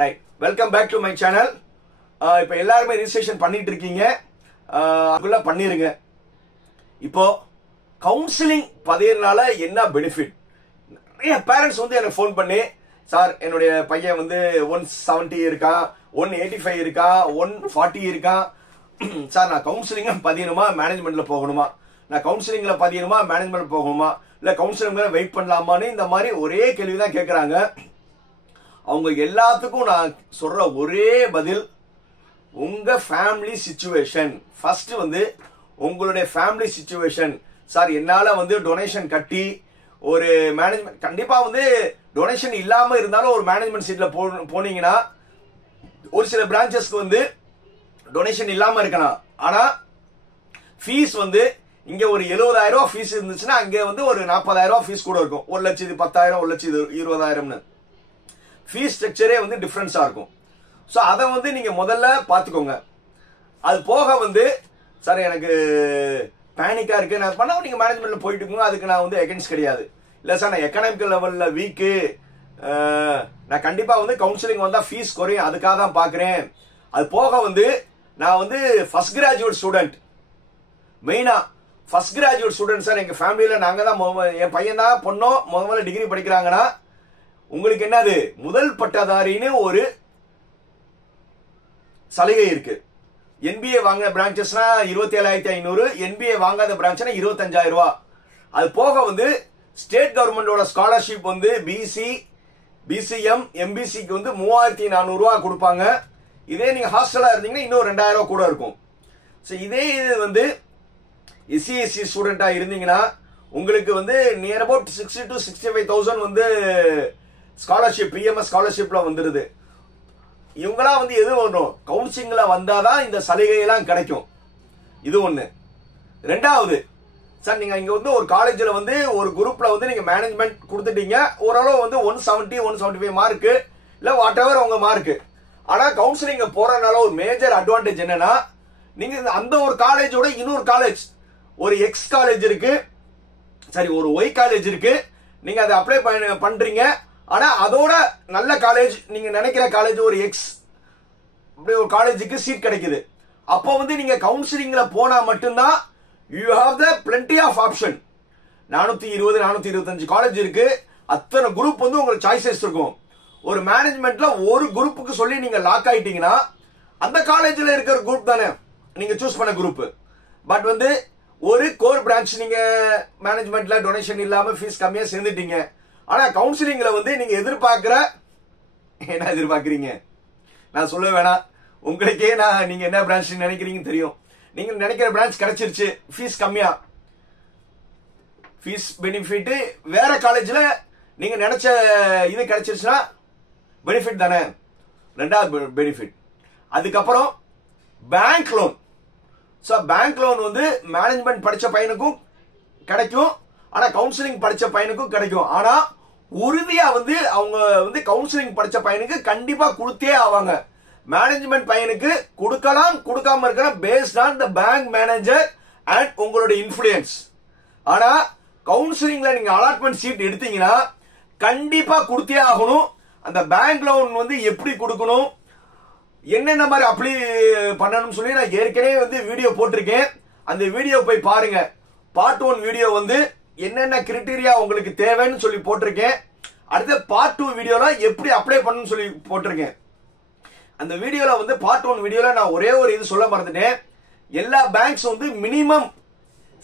Right, welcome back to my channel. இப்போ எல்லாருமே registration பண்ணிட்டு இருக்கீங்க, அதுக்குள்ள பண்ணிருங்க. இப்போ கவுன்சிலிங் பதியறனால என்ன பெனிஃபிட்? நிறைய பேரண்ட்ஸ் வந்து எனக்கு ஃபோன் பண்ணி, சார் என்னுடைய பையன் வந்து 170 இருக்கான், 185 இருக்கா, 140 இருக்கான், சார் நான் கவுன்சிலிங் பதியணுமா மேனேஜ்மெண்ட்ல போகணுமா, நான் கவுன்சிலிங்ல பதியணுமா மேனேஜ்மெண்ட் போகணுமா, இல்ல கவுன்சிலிங் வெயிட் பண்ணலாமான்னு இந்த மாதிரி ஒரே கேள்விதான் கேட்கறாங்க. அவங்க எல்லாத்துக்கும் நான் சொல்ற ஒரே பதில், உங்க ஃபேமிலி சிச்சுவேஷன். ஃபர்ஸ்ட் வந்து உங்களுடைய ஃபேமிலி சிச்சுவேஷன். சார் என்னால வந்து டொனேஷன் கட்டி ஒரு மேனேஜ்மெண்ட், கண்டிப்பா வந்து டொனேஷன் இல்லாம இருந்தாலும் ஒரு மேனேஜ்மெண்ட் சீட்ல போனீங்கன்னா ஒரு சில பிரான்ச்சஸ்க்கு வந்து டொனேஷன் இல்லாம இருக்கலாம். ஆனா ஃபீஸ் வந்து இங்க ஒரு 70,000 ரூபாய் ஃபீஸ் இருந்துச்சுன்னா அங்க வந்து ஒரு 40,000 ரூபாய் ஃபீஸ் கூட இருக்கும். 1,10,000 1,20,000 ஃபீஸ் ஸ்ட்ரக்சரே வந்து டிஃபரன்ஸா இருக்கும். ஸோ அதை வந்து நீங்க முதல்ல பாத்துக்கோங்க. அது போக வந்து சார் எனக்கு பேனிக்கா இருக்கு நான் பண்ண, நீங்க மேனேஜ்மெண்ட்ல போயிட்டு இருக்கோங்க, அதுக்கு நான் வந்து அகென்ஸ்ட் கிடையாது. இல்ல சார் நான் எக்கனாமிக்கல் லெவல்ல வீக்கு, நான் கண்டிப்பா வந்து கவுன்சிலிங் வந்தா ஃபீஸ் குறையும், அதுக்காக தான் பாக்குறேன். அது போக வந்து நான் வந்து ஃபர்ஸ்ட் கிராஜுவேட் ஸ்டூடெண்ட், மெயினா ஃபர்ஸ்ட் கிராஜுவேட் ஸ்டூடெண்ட் சார், எங்க ஃபேமிலியில நாங்க தான் என் பையன் தான் பொண்ணும் முதல்ல டிகிரி படிக்கிறாங்கன்னா உங்களுக்கு என்னது முதல் பட்டதாரின்னு ஒரு சலுகை இருக்கு. NBA வாங்கின பிரான்ச்சஸ்னா 27,500, NBA வாங்காத பிரான்ச்னா 25,000 ரூபாய். அது போக வந்து ஸ்டேட் கவர்மெண்டோட ஸ்காலர்ஷிப் வந்து பிசி, பிசிஎம், எம்பிசிக்கு வந்து 3,400 ரூபாய் கொடுப்பாங்க. இதே நீங்க ஹாஸ்டலா இருந்தீங்கன்னா இன்னும் 2,000 ரூபாய் கூட இருக்கும். ஸோ இதே இது வந்து SC/SC ஸ்டூடெண்டா இருந்தீங்கன்னா உங்களுக்கு வந்து நியர் அபவுட் 60,000 to 65,000 வந்து ஸ்காலர்ஷிப், PMS ஸ்காலர்ஷிப்ல வந்துருது. இவங்களாம் வந்து எது ஒன்றும் கவுன்சிலிங்ல வந்தாதான் இந்த சலுகையெல்லாம் கிடைக்கும். இது ஒண்ணு. ரெண்டாவது, சார் நீங்க இங்க வந்து ஒரு காலேஜ்ல வந்து ஒரு குரூப்ல வந்து நீங்க மேனேஜ்மெண்ட் கொடுத்துட்டீங்க, ஓரளவு வந்து 170 175 மார்க்கு இல்ல வாட் எவர் உங்க மார்க்கு. ஆனா கவுன்சிலிங் போறதுனால ஒரு மேஜர் அட்வான்டேஜ் என்னன்னா, நீங்க அந்த ஒரு காலேஜோட இன்னொரு காலேஜ், ஒரு எக்ஸ் காலேஜ் இருக்கு, சரி ஒரு ஒய் காலேஜ் இருக்கு, நீங்க அதை அப்ளை பண்றீங்க. ஆனா அதோட நல்ல காலேஜ், நீங்க நினைக்கிற காலேஜ் ஒரு எக்ஸ் அப்படி ஒரு காலேஜுக்கு சீட் கிடைக்குது. அப்போ வந்து நீங்க கவுன்சிலிங்ல போனா மட்டும்தான் you have the plenty of option. 420 425 college இருக்கு, அத்தனை குரூப் வந்து உங்களுக்கு சாய்ஸஸ் இருக்கும். ஒரு மேனேஜ்மெண்ட்ல ஒரு குரூப்புக்கு சொல்லி நீங்க லாக் ஆயிட்டீங்கன்னா அந்த காலேஜ்ல இருக்கிற குரூப் தானே நீங்க சூஸ் பண்ண குரூப். பட் வந்து ஒரு கோர் பிரான்ச் நீங்க மேனேஜ்மெண்ட்ல டொனேஷன் இல்லாம ஃபீஸ் கம்மியா சேர்ந்துட்டீங்க. ஆனா கவுன்சிலிங்ல வந்து நீங்க எதிர்பார்க்கிற என்ன எதிர்பார்க்கறீங்க நான் சொல்ல வேணாம், உங்களுக்கே நான் நீங்க என்ன பிரான்ச் நினைக்கிறீங்கன்னு தெரியும். நீங்க நினைக்கிற பிரான்ச் கிடைச்சிருச்சு, ஃபீஸ் கம்மியா, ஃபீஸ் பெனிஃபிட் வேற காலேஜ்ல நீங்க நினைச்ச இது கிடைச்சிருச்சுன்னா பெனிஃபிட் தானே, ரெண்டாவது பெனிஃபிட். அதுக்கப்புறம் bank loan. So bank loan வந்து மேனேஜ்மெண்ட் படிச்ச பையனுக்கும் கிடைக்கும், ஆனா கவுன்சிலிங் படிச்ச பையனுக்கும் கிடைக்கும். ஆனா உறுதியா வந்து அவங்க வந்து கவுன்சிலிங் படிச்ச பையனுக்கு கண்டிப்பா கொடுத்தே ஆவாங்க. மேனேஜ்மெண்ட் பையனுக்கு கொடுக்கலாம், கொடுக்காம இருக்கலாம், based on the bank manager and உங்களுடைய இன்ஃபுளுயன்ஸ். ஆனா கவுன்சிலிங்ல நீங்க அலாட்மெண்ட் சீட் எடுத்தீங்கன்னா கண்டிப்பா கொடுத்தே ஆகணும். அந்த பேங்க் லோன் வந்து எப்படி கொடுக்கணும், என்னென்ன மாதிரி அப்ளை பண்ணணும்னு சொல்லி நான் ஏற்கனவே வந்து வீடியோ போட்டிருக்கேன். அந்த வீடியோ போய் பாருங்க. பார்ட் 1 வீடியோ வந்து என்னென்ன கிரைட்டீரியா உங்களுக்கு தேவைன்னு சொல்லி போட்டிருக்கேன். அடுத்த பார்ட் 2 வீடியோல எப்படி அப்ளை பண்ணணும்னு சொல்லி போட்டிருக்கேன். அந்த வீடியோல வந்து பார்ட் 1 வீடியோல நான் ஒரே ஒரு இது சொல்ல மறந்துட்டேன். எல்லா பேங்க்ஸ் வந்து மினிமம்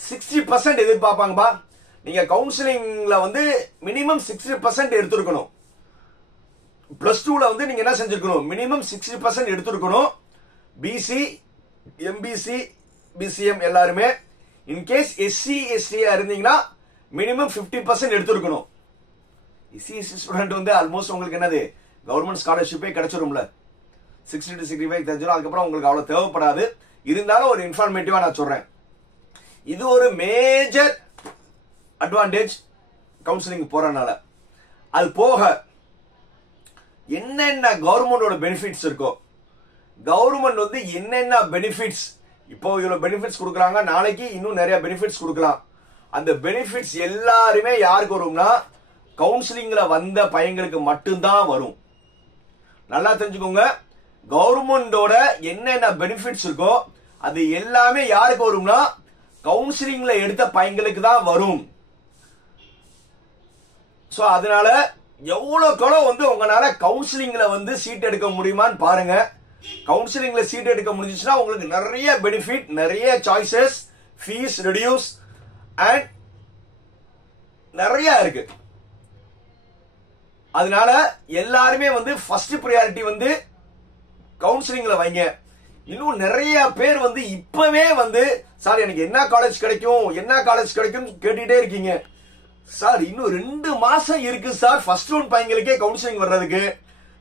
60% எதிர்பார்ப்பாங்கப்பா. நீங்க கவுன்சிலிங்ல வந்து மினிமம் 60% எடுத்திருக்கணும். +2ல வந்து நீங்க என்ன செஞ்சிருக்கணும், மினிமம் 60% எடுத்திருக்கணும். பிசி, எம்பிசி, பிசிஎம் எல்லாருமே. இன்கேஸ் SC/SC இருந்தீங்கன்னா மினிமம் 50% எடுத்திருக்கணும். SC/SC ஸ்டூடெண்ட் வந்து ஆல்மோஸ்ட் உங்களுக்கு என்னது கவர்மெண்ட் ஸ்காலர்ஷிப்பே கிடைச்சிரும்ல, 60 to 65 தெரிஞ்சிடும். அதுக்கப்புறம் உங்களுக்கு அவ்வளவு தேவைப்படாது. இருந்தாலும் ஒரு இன்ஃபர்மேட்டிவா நான் சொல்றேன். இது ஒரு மேஜர் அட்வான்டேஜ் கவுன்சிலிங் போறதுனால. அது போக என்னென்ன கவர்மெண்டோட பெனிஃபிட்ஸ் இருக்கோ, கவர்மெண்ட் வந்து என்னென்ன பெனிஃபிட்ஸ், இப்போ இவ்வளவு பெனிஃபிட்ஸ் கொடுக்குறாங்க, நாளைக்கு இன்னும் நிறைய பெனிஃபிட்ஸ் கொடுக்கலாம். அந்த பெனிஃபிட்ஸ் எல்லாருமே யாருக்கு வரும்னா கவுன்சிலிங்ல வந்த பையங்களுக்கு மட்டும்தான் வரும். நல்லா தெரிஞ்சுக்கோங்க. கவர்மெண்டோட என்னென்ன பெனிஃபிட்ஸ் இருக்கோ அது எல்லாமே யாருக்கு வரும்னா கவுன்சிலிங்ல எடுத்த பையங்களுக்கு தான் வரும். சோ அதனால எவ்வளவுக்கோ வந்து உங்களால கவுன்சிலிங்ல வந்து சீட் எடுக்க முடியுமான்னு பாருங்க. கவுன்சிலிங்ல சீட் எடுக்க முடிஞ்சுச்சுன்னா உங்களுக்கு நிறைய பெனிஃபிட், நிறைய சாய்ஸஸ், ஃபீஸ் ரெடியூஸ் அண்ட் நிறைய இருக்கு. அதனால எல்லாருமே வந்து ஃபர்ஸ்ட் பிரியாரிட்டி வந்து கவுன்சிலிங்ல வைங்க. இன்னும் நிறைய பேர் வந்து இப்பவே வந்து சார் எனக்கு என்ன காலேஜ் கிடைக்கும் என்ன காலேஜ் கிடைக்கும் கேட்டுட்டே இருக்கீங்க. சார் இன்னும் 2 மாசம் இருக்கு சார் ஃபர்ஸ்ட் ரவுண்ட் பையங்களுக்கே கவுன்சிலிங் வர்றதுக்கு.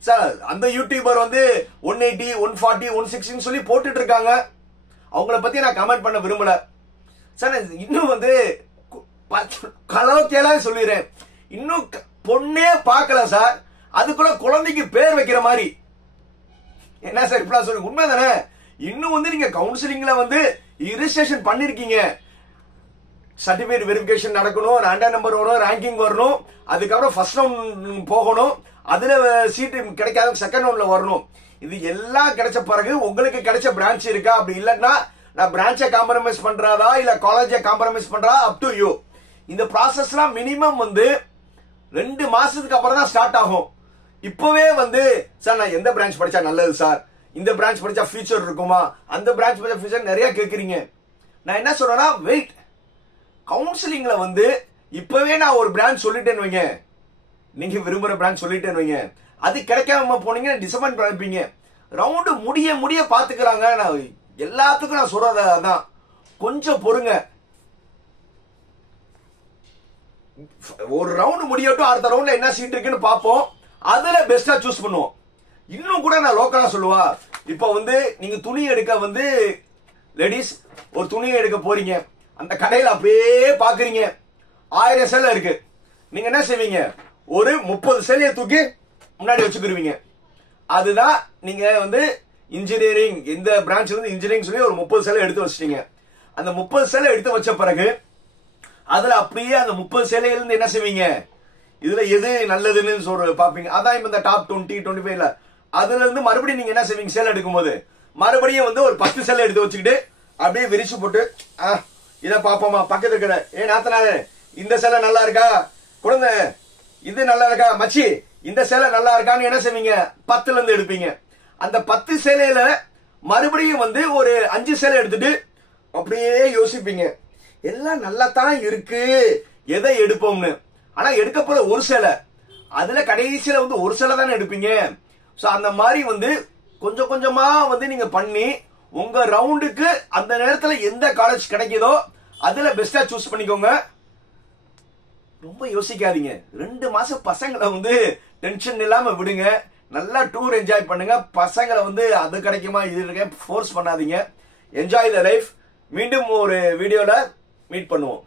சார் அந்த யூடியூபர் வந்து 180 140 160 சொல்லி போட்டுட்டு இருக்காங்க. அவங்கள பத்தி நான் கமெண்ட் பண்ண விரும்பல சார். இன்னும் வந்து கலோக்கியலா சொல்லிடுறேன், இன்னும் பொண்ணே பார்க்கல சார், அதுக்குள்ள குழந்தைக்கு பேர் வைக்கிற மாதிரி. என்ன சார் இப்படி சொல்லுங்க, உண்மைதானே? இன்னும் வந்து நீங்க கவுன்சிலிங்ல வந்து ரிஜிஸ்ட்ரேஷன் பண்ணிருக்கீங்க, சர்டிபிகேட் வெரிஃபிகேஷன் நடக்கணும், ரேண்டம் நம்பர் வரும், ரேங்கிங் வரணும், அதுக்கப்புறம் ஃபர்ஸ்ட் ரவுண்ட் போகணும், அதுல சீட் கிடைக்காத செகண்ட் ரவுண்ட்ல வரணும். இது எல்லாம் கிடைச்ச பிறகு உங்களுக்கு கிடைச்ச பிரான்ச் இருக்கா? அப்படி இல்லன்னா நான் பிரான்ச்சை காம்ப்ரமைஸ் பண்றதா இல்ல காலேஜை காம்ப்ரமைஸ் பண்றதா, அப் டு யூ. இந்த ப்ராசஸ்லாம் மினிமம் வந்து 2 மாசத்துக்கு அப்புறம் தான் ஸ்டார்ட் ஆகும். இப்பவே வந்து சார் நான் எந்த பிரான்ச் படிச்சா நல்லது சார், இந்த பிரான்ச் படிச்சா ஃபியூச்சர் இருக்குமா, அந்த பிரான்ச் படிச்சா ஃபியூச்சர் நிறைய கேக்குறீங்க. நான் என்ன சொல்றேன்னா வெயிட், கவுன்சிலிங்ல வந்து இப்பவே நான் ஒரு பிரான்ச் சொல்லிட்டேன்னு வைங்க, நீங்க விரும்புற பிரான்ச் சொல்லிட்டேன்னு வைங்க, அது கிடைக்காம போனீங்கன்னா டிசப்பாயிண்ட் பண்ணிப்பீங்க. ரவுண்டு முடிய முடிய பாத்துக்கிறாங்க. நான் எல்லாத்துக்கும் நான் சொல்றது அதான், கொஞ்சம் பொறுங்க. ஒரு ரவுண்ட் முடியட்டும், அடுத்த ரவுண்ட்ல என்ன சீட் இருக்குன்னு பாப்போம், அதுல பெஸ்டா சூஸ் பண்ணுவோம். இன்னும் கூட நான் லோக்கலா சொல்லுவா, இப்ப வந்து நீங்க துணி எடுக்க வந்து லேடிஸ் ஒரு துணி எடுக்க போறீங்க, அந்த கடையில அப்படியே பாக்குறீங்க 1000 சேலை இருக்கு. நீங்க என்ன செய்வீங்க, ஒரு 30 சேலையை தூக்கி முன்னாடி வச்சுக்கிருவீங்க. அதுதான் நீங்க வந்து இன்ஜினியரிங், இந்த பிரான்ச்ல இருந்து இன்ஜினியரிங் சொல்லி ஒரு 30 சேலை எடுத்து வச்சிட்டீங்க. அந்த 30 சேலை எடுத்து வச்ச பிறகு அதுல அப்படியே அந்த 30 சேலையில இருந்து என்ன செய்வீங்க, இதுல எது நல்லதுன்னு சொல்ற பாப்பீங்க. அதான் இப்ப இந்த டாப் 20 25ல அதுல இருந்து மறுபடியும் நீங்க என்ன செய்வீங்க, சேலை எடுக்கும் போது மறுபடியும் வந்து ஒரு 10 சேலை எடுத்து வச்சுக்கிட்டு அப்படியே விரிச்சு போட்டு இத பாப்போமா, பக்கத்துல இருக்கிற நாத்தனாரே இந்த சேலை நல்லா இருக்கா, குழந்தை இது நல்லா இருக்கா, மச்சி இந்த சேலை நல்லா இருக்கான்னு என்ன செய்வீங்க, 10ல இருந்து எடுப்பீங்க. அந்த 10 சேலையில மறுபடியும் வந்து ஒரு 5 சேலை எடுத்துட்டு அப்படியே யோசிப்பீங்க, எல்லாம் நல்லா தான் இருக்கு, எதை எடுப்போம்னு. ஆனா எடுக்க போற ஒரு சேலை, அதுல கடைசியில வந்து ஒரு சேலை தானே எடுப்பீங்க. சோ அந்த மாதிரி வந்து கொஞ்சம் கொஞ்சமா வந்து நீங்க பண்ணி உங்க ரவுண்டுக்கு அந்த நேரத்துல எந்த காலேஜ் கிடைக்குதோ அதுல பெஸ்டா சூஸ் பண்ணிக்கோங்க. ரொம்ப யோசிக்காதீங்க. 2 மாசம் பசங்களை வந்து டென்ஷன் இல்லாம விடுங்க, நல்லா டூர் என்ஜாய் பண்ணுங்க. பசங்களை வந்து அது கிடைக்குமா இது இருக்கேன் ஃபோர்ஸ் பண்ணாதீங்க. Enjoy the life. மீண்டும் ஒரு வீடியோல மீட் பண்ணுவோம்.